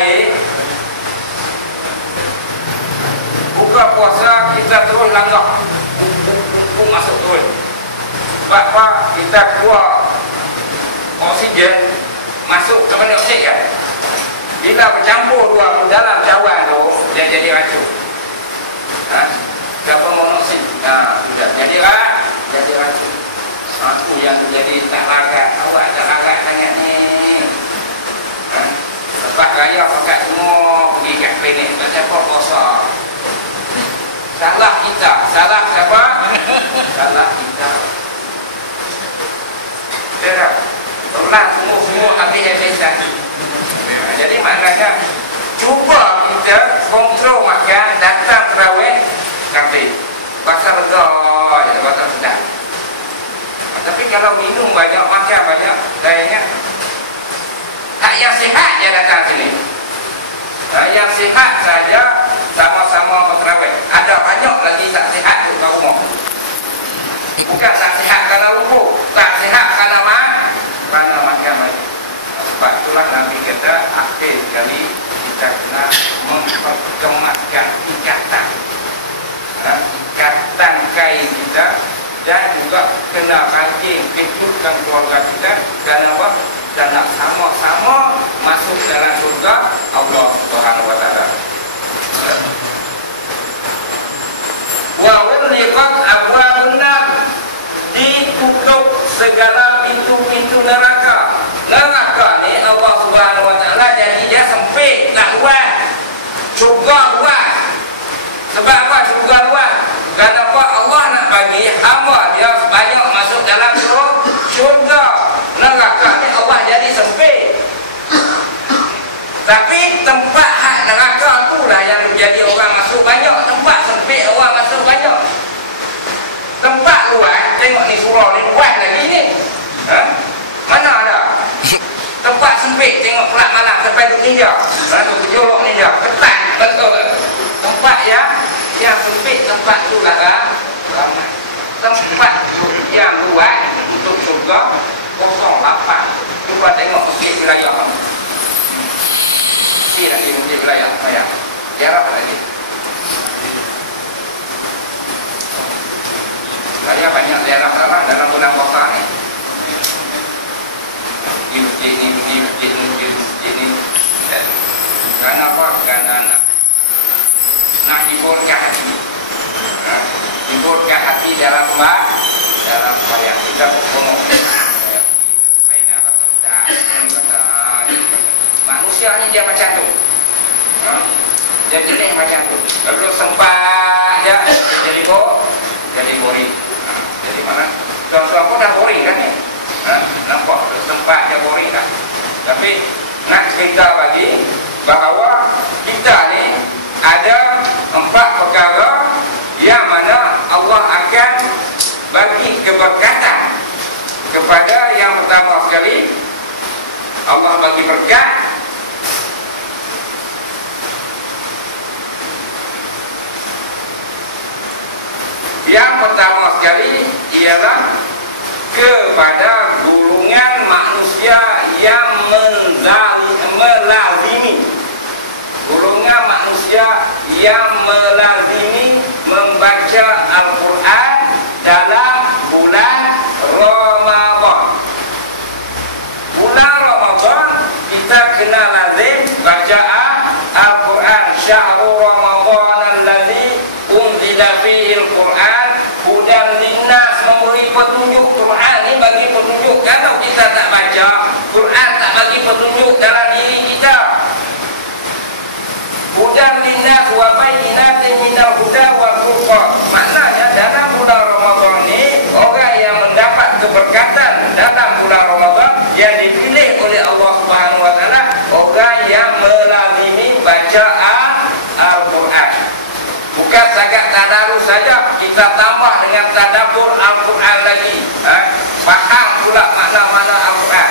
air, buka puasa kita terus langgar, masuk terus. Sebab apa? Kita keluar oksigen, masuk ke mana oksigen. Bila bercampur dua dalam cawan tu, dia jadi racun. Carbon monoksida, sudah jadi racun. Aku yang jadi tak larat, awak tak larat sangat ni. Lepas raya pakat semua pergi kat klinik, tak siapa puasa. Salah kita. Salah siapa? Salah kita. Tidak. Pernah semua habis-habisan. Jadi maknanya cuba kita kontrol makan, datang terawih nanti pasal lega je, pasal sedap. Tapi kalau minum banyak, makan banyak, kayaknya tak yang sihat je datang sini. Yang sihat saja sama-sama berterawih. Ada banyak lagi tak sihat tu kat rumah. Bukan tak sihat kerana rumput, tak sihat kerana makan banyak. Sebab itulah Nabi kata akhir kali kita kena memperkematkan ikatan kain kita, dan juga kena rajin kejutkan keluarga kita. Kerana apa? Dan nak sama-sama masuk dalam surga Allah Subhanahu wa taala. Wa uliqat abwabun nar, ditutup segala pintu-pintu neraka. Neraka ni Allah Subhanahu wa taala jadi dia sempit, tak luas. Surga luas. Sebab apa surga luas? Kerana apa? Allah nak bagi hamba dia banyak masuk dalam surga. Neraka ni Allah jadi sempit. Tapi tempat hak neraka tu lah yang menjadi orang masuk banyak. Tempat sempit orang masuk banyak. Tempat luas, tengok ni surau ni luas lagi ni. Mana ada? Tempat sempit, tengok pelak malam sampai duduk ninja. Lalu jolok ninja, ketat betul. Tempat yang sempit, tempat tu lah ramai. Tempat yang luas untuk surga 08. Cuba tengok masjid wilayah. Si lagi masjid wilayah, bayar. Jarang lagi. Saya banyak daerah dalam bulan puasa ni. Di masjid ni. Kerana apa? Kerana nak hiburkan hati. Hiburkan hati dalam sembahyang. Kita berpenuh. Manusia ni dia macam tu. Dia jenis macam tu. Kalau sempat dia jadi boring. Jadi mana? Tuan-tuan pun dah boring kan ni? Nampak sempat dia boring kan? Tapi nak cerita bagi bahawa kita ni ada 4 perkara yang mana Allah akan bagi keberkatan kepada yang pertama sekali. Allah bagi berkat yang pertama sekali ialah kepada golongan manusia yang melazimi. Golongan manusia yang melazimi membaca Al-Quran dalam bulan Ramadan. Bulan Ramadan kita kena lazim bacaan Al-Quran. Syahrul Ramadan allazi unzila fihi Al-Quran hudan linnas, memberi petunjuk. Quran ni bagi petunjuk. Kalau kita tak baca Quran, tak bagi petunjuk dalam diri kita. Hudan linnas wa bayyinatin minal huda wal furqan. Maknanya dalam bulan Ramadan ni orang yang mendapat keberkatan dalam bulan Ramadan yang dipilih oleh Allah Subhanahu wa taala, orang yang melazimi bacaan Al-Quran. Bukan sangat tadarus saja, kita tambah dengan tadabbur Al-Quran lagi. Faham pula makna-makna Al-Quran.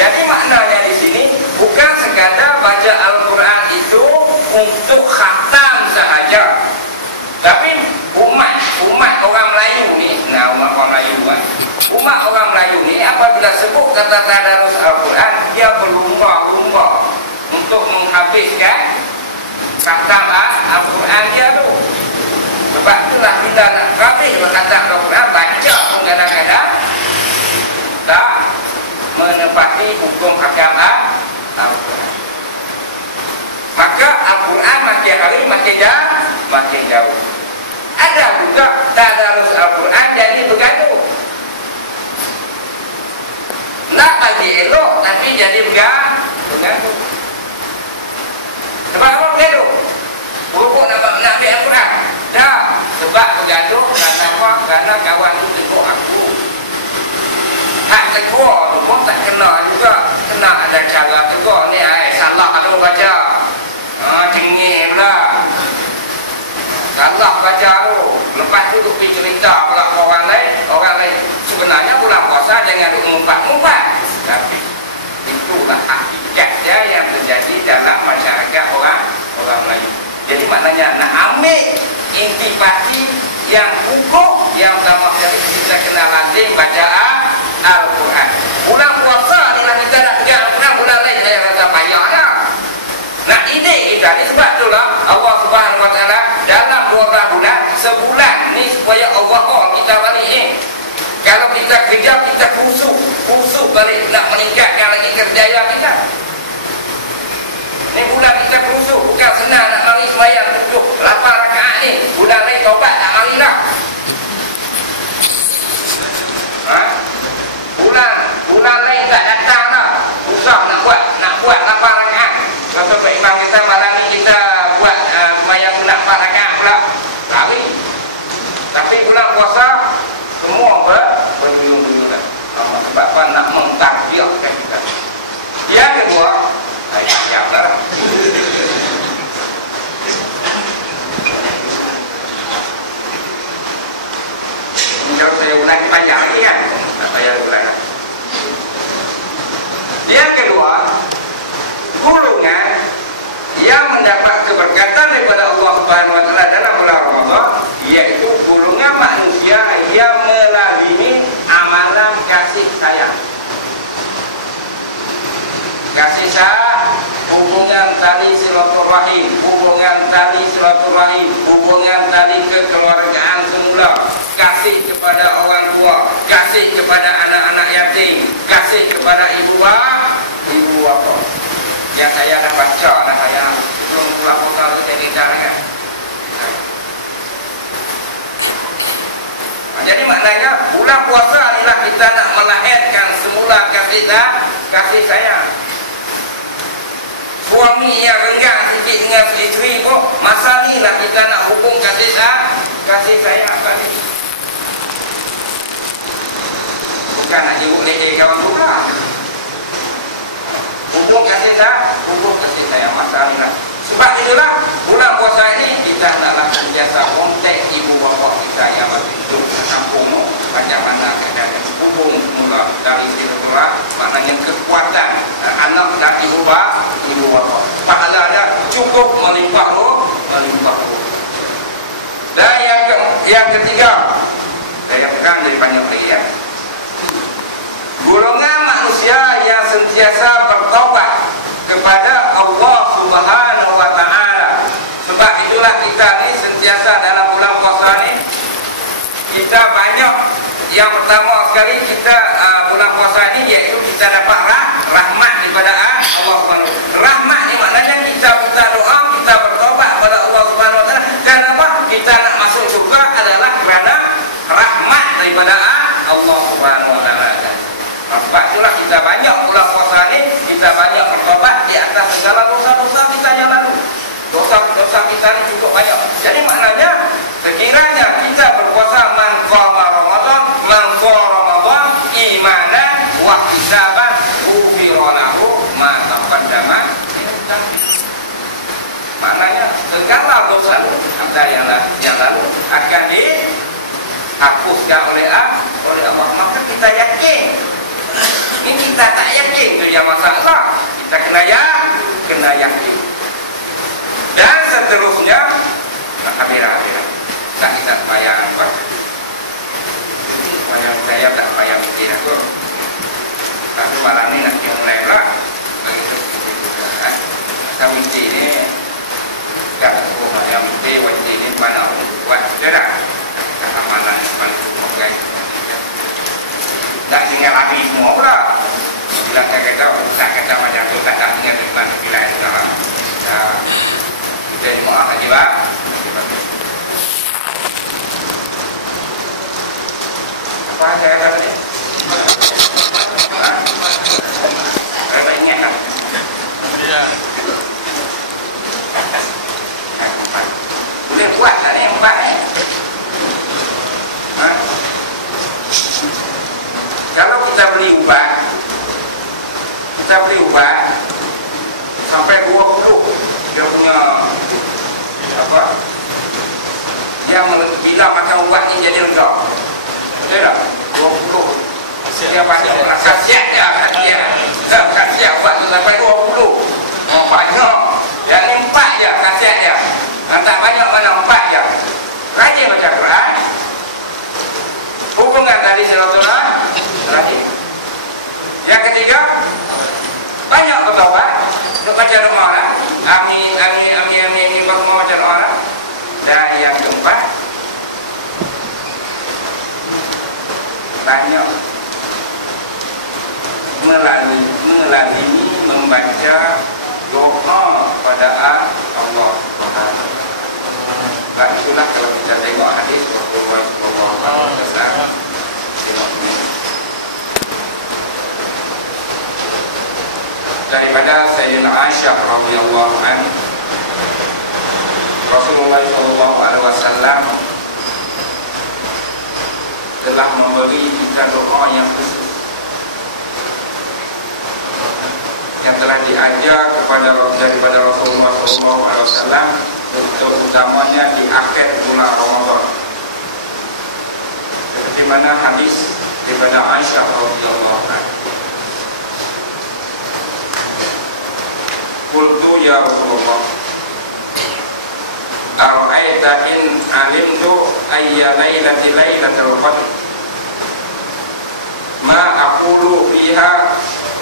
Jadi maknanya di sini bukan sekadar baca Al-Quran itu untuk khatam sahaja. Tapi umat orang Melayu ni, umat orang Melayu ni apabila sebut kata tadarus Al-Quran, dia berlumba-lumba untuk menghabis khatam Al-Quran dia tu. Sebab itulah bila nak habis khatam Al-Quran, baca pun kadang-kadang tak menepati hukum hakam Al-Quran. Maka Al-Quran makin hari makin jauh. Ada juga tadarus Al-Quran jadi bergaduh. Nak bagi elok tapi jadi bergaduh. Sebab apa bergaduh? Buruk nak ambil Al-Quran. Dah, sebab bergaduh kerana apa? Kerana kawan tu tengok aku. Hak tegur tu pun tak kena juga. Kena ada cara tegur ni. Salah tu baca. Cengih pula. Salah baca tu. Lepas tu pergi cerita pula orang lain. Orang lain sebenarnya bulan puasa jangan mengumpat-ngumpat. Tapi itulah hakikat dia yang terjadi dalam masyarakat orang lain. Jadi maknanya nak ambil intipati yang hukum yang pertama sekali kita kena lazim bacaan Al-Quran. Bulan puasa ni lah kita nak pegang Al-Quran, bulan lain saya rasa payahnya. Nah ide kita ni sebab itulah Allah Subhanahu Wa Taala dalam 12 bulan sebulan ni supaya Allah kita balik ni. Kalau kita kerja kita khusyuk balik nak meningkatkan lagi kerjaya kita. Ni bulan kita khusyuk, bukan senang nak mari sembahyang 8 rakaat ni. Bulan lain taubat tak mari dah. Bulan lain tak datang dah. Susah nak buat 8 rakaat. Lepas tu imam kita malam ni kita buat sembahyang sunat 4 rakaat pula. Lari. Tapi bulan puasa semua berbunyi-bunyilah. Sebab apa? Nak mengtakbirkan kita. Yang kedua, siap lah. Kalau saya ulangi panjang lagi kan? Tak payah ulang lah. Yang kedua, golongan yang mendapat keberkatan daripada Allah Subhanahu Wa Taala dalam bulan Ramadan, iaitu golongan manusia yang melazimi amalan kasih sayang. Kasih sayang, hubungan tali silaturahim, hubungan tali kekeluargaan semula, kasih kepada orang tua, kasih kepada anak-anak yatim, kasih kepada ibu bapa. Yang saya dah baca dah, saya belum pulang tahun saya tidak kan. Jadi maknanya bulan puasa inilah kita nak melahirkan semula kasih sayang. Suami yang renggang sikit dengan isteri pun masa ni lah kita nak hubung kasih sayang tadi. Bukan nak jemput leher kawan pula. Hubung kasih sayang masa ni lah. Sebab itulah bulan puasa ini kita naklah sentiasa kontak ibu bapa kita yang masih hidup di kampung tu, macam mana keadaan hubung mula dari silaturahim, maknanya kekuatan anak dan ibu bapa. Pahala dia cukup melimpah roh. Dan yang ketiga, saya pegang dari banyak lagi ya. Golongan manusia yang sentiasa bertaubat kepada Allah Subhanahu Wa Taala. Sebab itulah kita ni sentiasa dalam bulan puasa ni kita banyak. Yang pertama sekali kita bulan puasa ni iaitu kita dapat rahmat daripada Allah Subhanahu Wa Taala. Rahmat ni maknanya kita minta doa, kita bertaubat kepada Allah Subhanahu Wa Taala. Kenapa? Kita nak masuk surga adalah kerana rahmat daripada Allah Subhanahu Wa Taala. Sebab itulah kita banyak bulan puasa ni kita banyak bertobat di atas segala dosa-dosa kita yang lalu. Dosa-dosa kita ni cukup banyak. Jadi maknanya sekiranya kita berpuasa man qama Ramadan imanan wa hisaban ghufira lahu ma taqaddama. Maknanya segala dosa kita yang lalu akan dihapuskan oleh Allah. Maka kita yakin. Ini kita tak yakin tu yang masalah. Kita kena yakin. Dan seterusnya habis. Tak kita payah apa. Saya tak payah bikin aku. Tapi malam ni nak mulai pula. Begitu. Masa mesti ni kita beli ubat sampai 20 dia punya apa, dia bila makan ubat ni jadi lega, betul tak? 20 dia banyak orang khasiat dia, khasiat ubat tu sampai 20. Oh, banyak. Yang ni 4 je khasiat dia. Tak banyak mana 4 je. Rajin baca Quran. Hubungan tadi silaturahim. Yang ketiga, banyak bertaubat. Untuk baca doa lah. Amin, amin, amin, amin, amin. Baca doa lah. Dan yang keempat, banyak melalui membaca doa pada Allah Subhanahu. Dan itulah kalau kita tengok hadis Rasulullah SAW daripada Sayyidina Aisyah radhiyallahu anha, Rasulullah SAW telah memberi kita doa yang khusus yang telah diajar daripada Rasulullah SAW, terutamanya di akhir bulan Ramadan. Seperti mana hadis daripada Aisyah radhiyallahu anha. Qultu ya Rasulullah, ara'aita in alimtu ayya lailati lailatul qadr ma aqulu fiha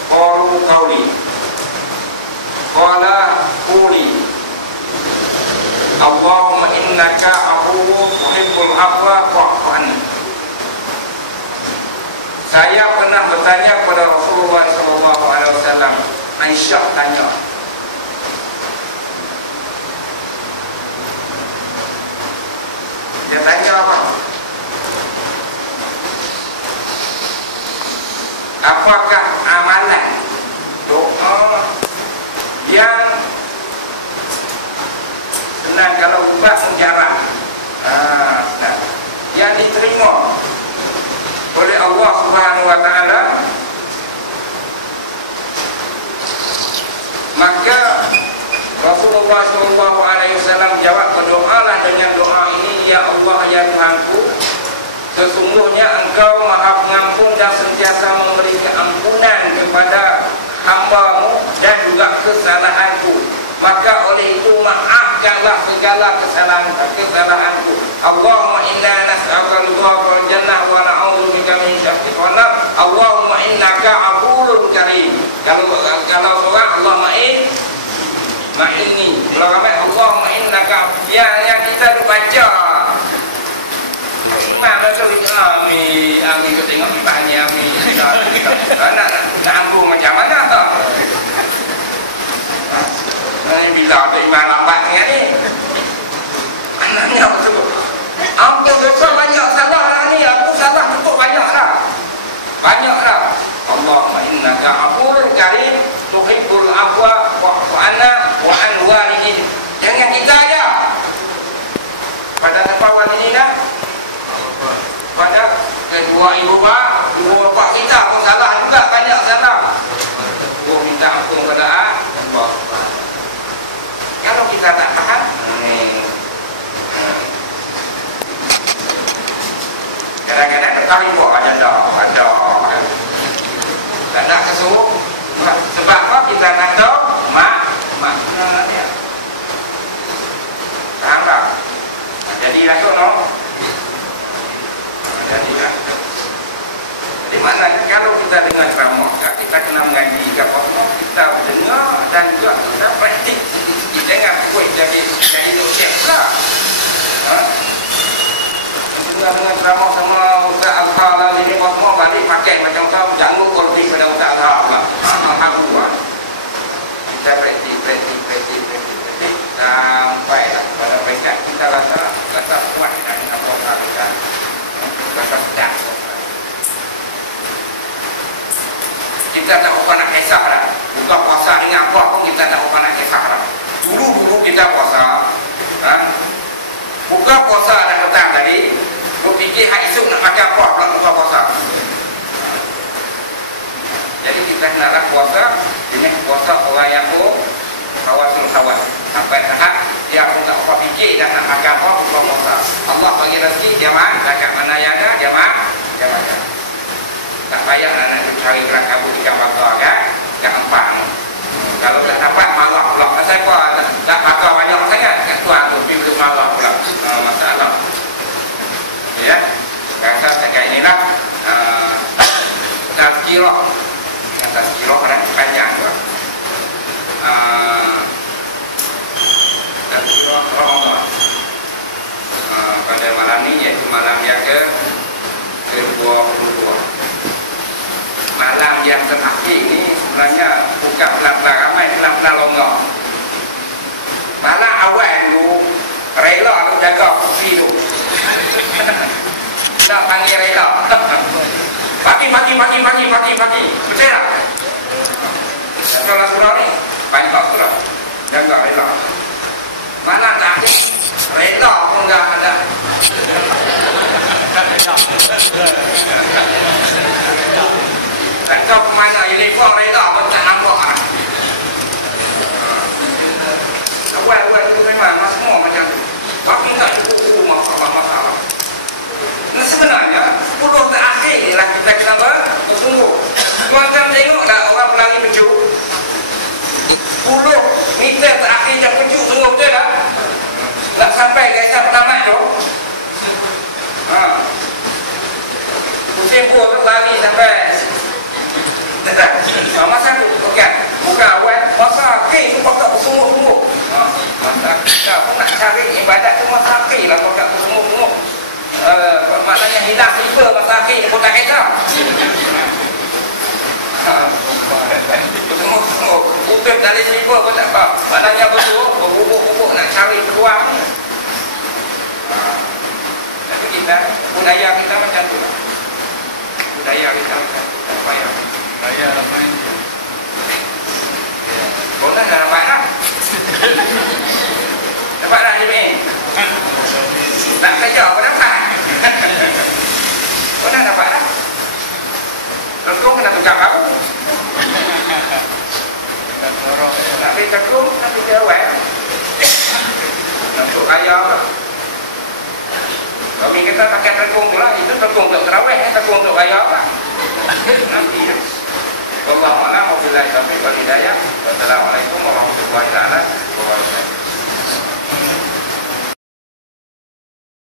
qalu qawli qala quli Allahumma innaka afuwwun tuhibbul afwa fa'fu anni. Saya pernah bertanya kepada Rasulullah SAW. Aisyah tanya, dia tanya apa? Apakah amalan doa yang senang kalau ubat mujarab, yang diterima oleh Allah Subhanahu wa taala, maka Rasulullah SAW jawab, berdoalah dengan doa ini, ya Allah ya Tuhanku, sesungguhnya Engkau Maha Pengampun dan sentiasa memberi keampunan kepada hamba-Mu dan juga kesalahanku. Maka oleh itu maafkanlah segala kesalahanku. Allahumma inna nas'aluka ridhaka jannah wa na'udzubika min syakhitika nar. Allahumma innaka afuwwun karim. Kalau seorang Allahumma ini, kalau ramai Allahumma innaka, yang kita tu baca imam tu amin, amin, kau tengok imam ni amin. Nak ampun macam mana tak? Bila ada imam lambat dengan ni, anaknya betul. Ampun dosa banyak salah lah ni, aku salah betul banyak lah. Banyak lah. Allahumma innaka afuwwun karim tuhibbul afwa fa'fu anna wa an walidin. Jangan kita aja. Pada apa ini dah? Pada kedua ibu bapa, dua bapa kita pun salah juga, banyak salah. Gua minta ampun kepada Allah. Kalau kita tak faham, kadang-kadang kali buat ada tak ada kesuruh. Sebab apa kita nak tahu makna dia. Faham tak? Jadilah tu no. Jadilah. Jadi maknanya kalau kita dengar ceramah, kita kena mengaji apa-apa, kita dengar dan juga kita praktik. Jangan kuih jadi dosen pula. Dengan ceramah sama Ustaz Al-Fah lah ini semua balik pakai macam tu, jangan lupa lebih pada Ustaz Al-Fah pula. Kita praktik sampai lah pada peringkat kita rasa kuat dan apa kita rasa sedap. Kita tak apa nak kisah dah. Buka puasa dengan apa pun kita tak apa nak kisah dah. Dulu kita puasa, buka puasa dah petang tadi. Kau fikir hari esok nak makan apa pula buka puasa. Jadi kita nak puasa masjid dah nak makan apa buka puasa. Allah bagi rezeki jamaah, zakat mana yang ada jamaah, jamaah. Tak payah nak cari gerak kabut ikan bakar kan? Ikan empang. Kalau tak dapat marah pula. Pasal apa? Tak bakar banyak sangat kat tuan tu, pergi boleh marah pula. Masalah. Ya. Rasa cakap inilah tazkirah. Tazkirah pada panjang tu. Tazkirah Ramadan. Pada malam ni iaitu malam yang ke-22. Malam yang terakhir ni sebenarnya bukan pelan-pelan ramai, pelan-pelan longgar. Malam awal dulu rela nak jaga kursi tu. Tak panggil rela. Pagi. Betul tak? Surah ni panjang surah. Jaga rela. Malam terakhir rela pun dah ada. Tak tahu ke mana uniform rela pun tak nampak lah. Awal-awal tu memang semua macam tapi tak cukup masalah. Nah sebenarnya 10 terakhir ni lah kita kena bersungguh. Tuan-tuan tengoklah orang pelari peju 10 meter terakhir jam peju sungguh betul tak? Tak sampai gaisan pertama tu. Musim pun tu lari sampai masa tu bukan awal masa akhir tu pakai bersungguh-sungguh. Masa kita pun nak cari ibadat tu masa akhir lah pakai bersungguh-sungguh. Maknanya hilang tiba masa akhir pun tak kisah. Bersungguh-sungguh putus dari tiba pun tak apa. Maknanya betul berhubung-hubung nak cari peluang ni. Tapi kita budaya kita macam tu lah. Budaya kita macam tu. Tak payah raya apa ini? Boleh dah dapat lah. Dapat dah ni. Tak kerja apa dapat. Boleh dapat lah. Tekung kena tukar baru. Nak pergi tekung, nak pergi awal. Untuk raya lah. Kalau kita pakai tekung tu lah, itu tekung untuk terawih, tekung untuk raya lah. Nanti ya. Wallahu a'lam wa billahi taufiq wal hidayah. Wassalamualaikum warahmatullahi wabarakatuh.